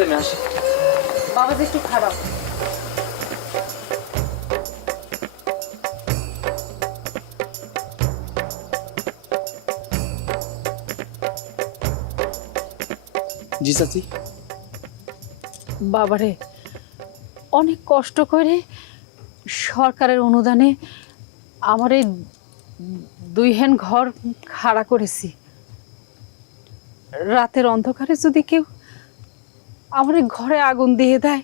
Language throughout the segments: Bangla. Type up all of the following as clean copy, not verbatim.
আছে, আমি আসি। বাবাজি একটু খারাপ। জি চাচি। বাবারে অনেক কষ্ট করে সরকারের অনুদানে আমার এই 2 হ্যান ঘর খাড়া করেছি। রাতের অন্ধকারে যদি কেউ আমার এই ঘরে আগুন দিয়ে দেয়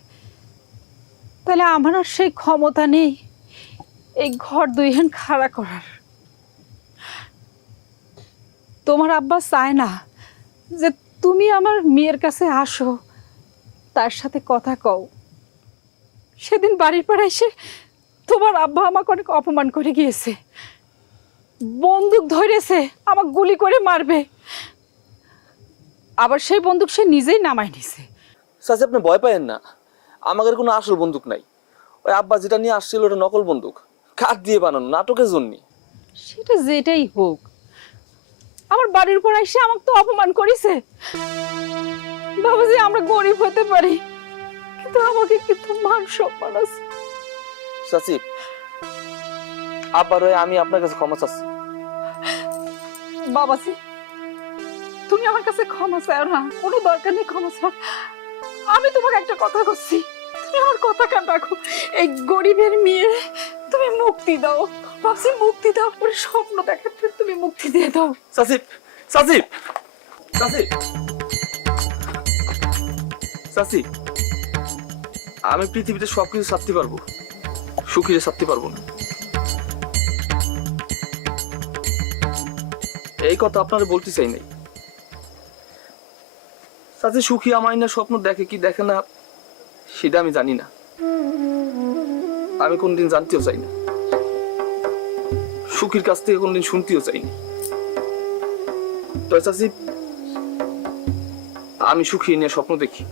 তাহলে আমার আর সেই ক্ষমতা নেই এই ঘর 2 হ্যান খাড়া করার। তোমার আব্বা চায় না যে তুমি আমার মেয়ের কাছে আসো, তার সাথে কথা কও। সেদিন বাড়ির পর এসে তোমার আব্বা আমাকে অনেক অপমান করে গিয়েছে, বন্দুক ধরেছে আমাকে গুলি করে মারবে, আবার সেই বন্দুক সে নিজেই নামায় নিছে। চাচি আপনি ভয় পায়েন না, আমাদের কোনো আসল বন্দুক নাই। ওই আব্বা যেটা নিয়ে আসছিল ওটা নকল বন্দুক, কাঠ দিয়ে বানানো, নাটকের জন্য। সেটা যেটাই হোক, আমার বাড়ির উপর এসে আমাকে তো অপমান করেছে। বাবাজি আমরা গরিব হতে পারি, কিন্তু আমাকে কিন্তু মান সম্মান আছে। চাচি আব্বার হয়ে আমি আপনার কাছে ক্ষমা চাচ্ছি। বাবাজি তুমি আমার কাছে ক্ষমা চাও না, কোনো দরকার নেই ক্ষমা চাও। আমি তোমাকে একটা কথা বলছি, তুমি আমার কথা কান রাখো। এই গরিবের মেয়ে তুমি মুক্তি দাও, বাবাজি মুক্তি দাও, ওর স্বপ্ন দেখাতে তুমি মুক্তি দিয়ে দাও। চাচি চাচি চাচি চাচি আমি পৃথিবীতে সবকিছু ছাড়তে পারবো, সুখীরে ছাড়তে পারবো না। এই কথা আপনারা বলতে চাই নাই। চাচি সুখী আমায় না স্বপ্ন দেখে কি দেখে না সেটা আমি জানি না, আমি কোনদিন জানতেও চাই না, সুখীর কাছ থেকে কোনদিন শুনতেও চাইনি। তো চাচি আমি সুখী নিয়ে স্বপ্ন দেখি,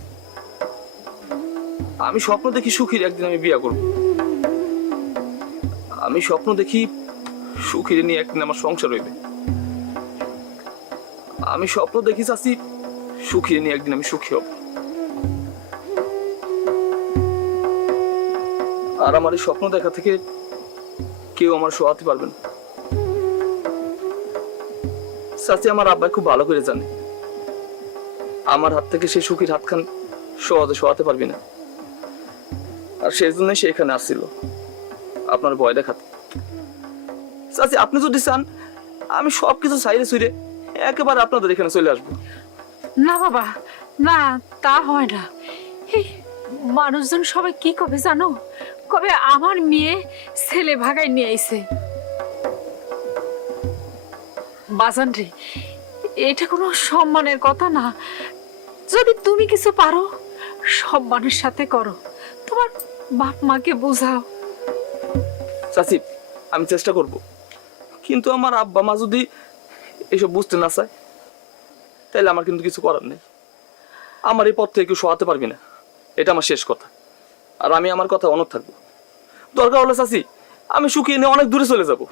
আমি স্বপ্ন দেখি সুখীর একদিন আমি বিয়ে করব। আমি স্বপ্ন দেখি সুখীর নিয়ে একদিন আমার সংসার হইবে। আমি স্বপ্ন দেখি চাচি সুখীর নিয়ে একদিন আমি সুখী হব। আর আমার এই স্বপ্ন দেখা থেকে কেউ আমার সহাতে পারবে না। চাচি আমার আব্বা খুব ভালো করে জানে আমার হাত থেকে সে সুখীর হাতখান সহজে সহাতে পারবি না, আর সেই জন্য সে এখানে আসছিল আপনার ভয় দেখাতে। চাচি আপনি যদি চান আমি সবকিছু সাইরে সুইরে একেবারে আপনাদের এখানে চলে আসবো। না বাবা না, তা হয় না। এই মানুষজন সবাই কি কবে জানো, কবে আমার মেয়ে ছেলে ভাগায় নিয়ে আইছে। বাজান রে এটা কোনো সম্মানের কথা না, যদি তুমি কিছু পারো সম্মানের সাথে করো, তোমার বাপ মাকে বোঝাও। চাচি আমি চেষ্টা করব, কিন্তু আমার আব্বা মা যদি এসব বুঝতে না চায় তাহলে আমার কিন্তু কিছু করার নেই। আমার এই পথ থেকে কেউ সহাতে পারবি না, এটা আমার শেষ কথা। আর আমি আমার কথা অনড় থাকবো, দরকার হলে চাচি আমি শুকিয়ে নিয়ে অনেক দূরে চলে যাব।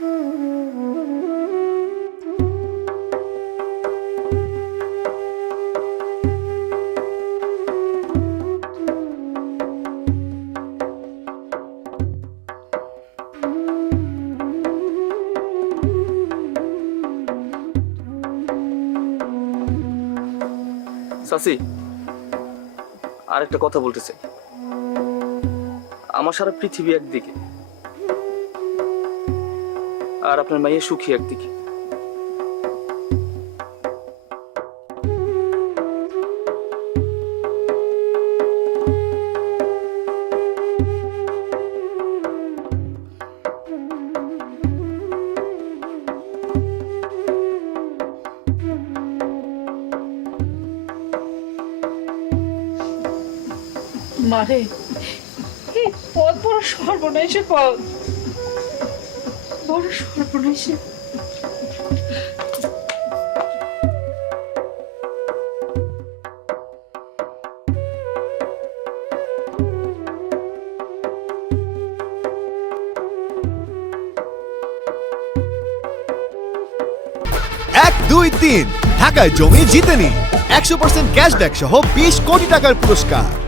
চাচি আর একটা কথা বলতে চাই, আমার সারা পৃথিবী একদিকে আর আপনার মাইয়া সুখী একদিকে। মারে এই পথ বড় সর্বনাশে পথ, বড় সর্বনাশে। এক দুই তিন ঢাকায় জমি জিতে নিন 100% ক্যাশব্যাক সহ 20 কোটি টাকার পুরস্কার।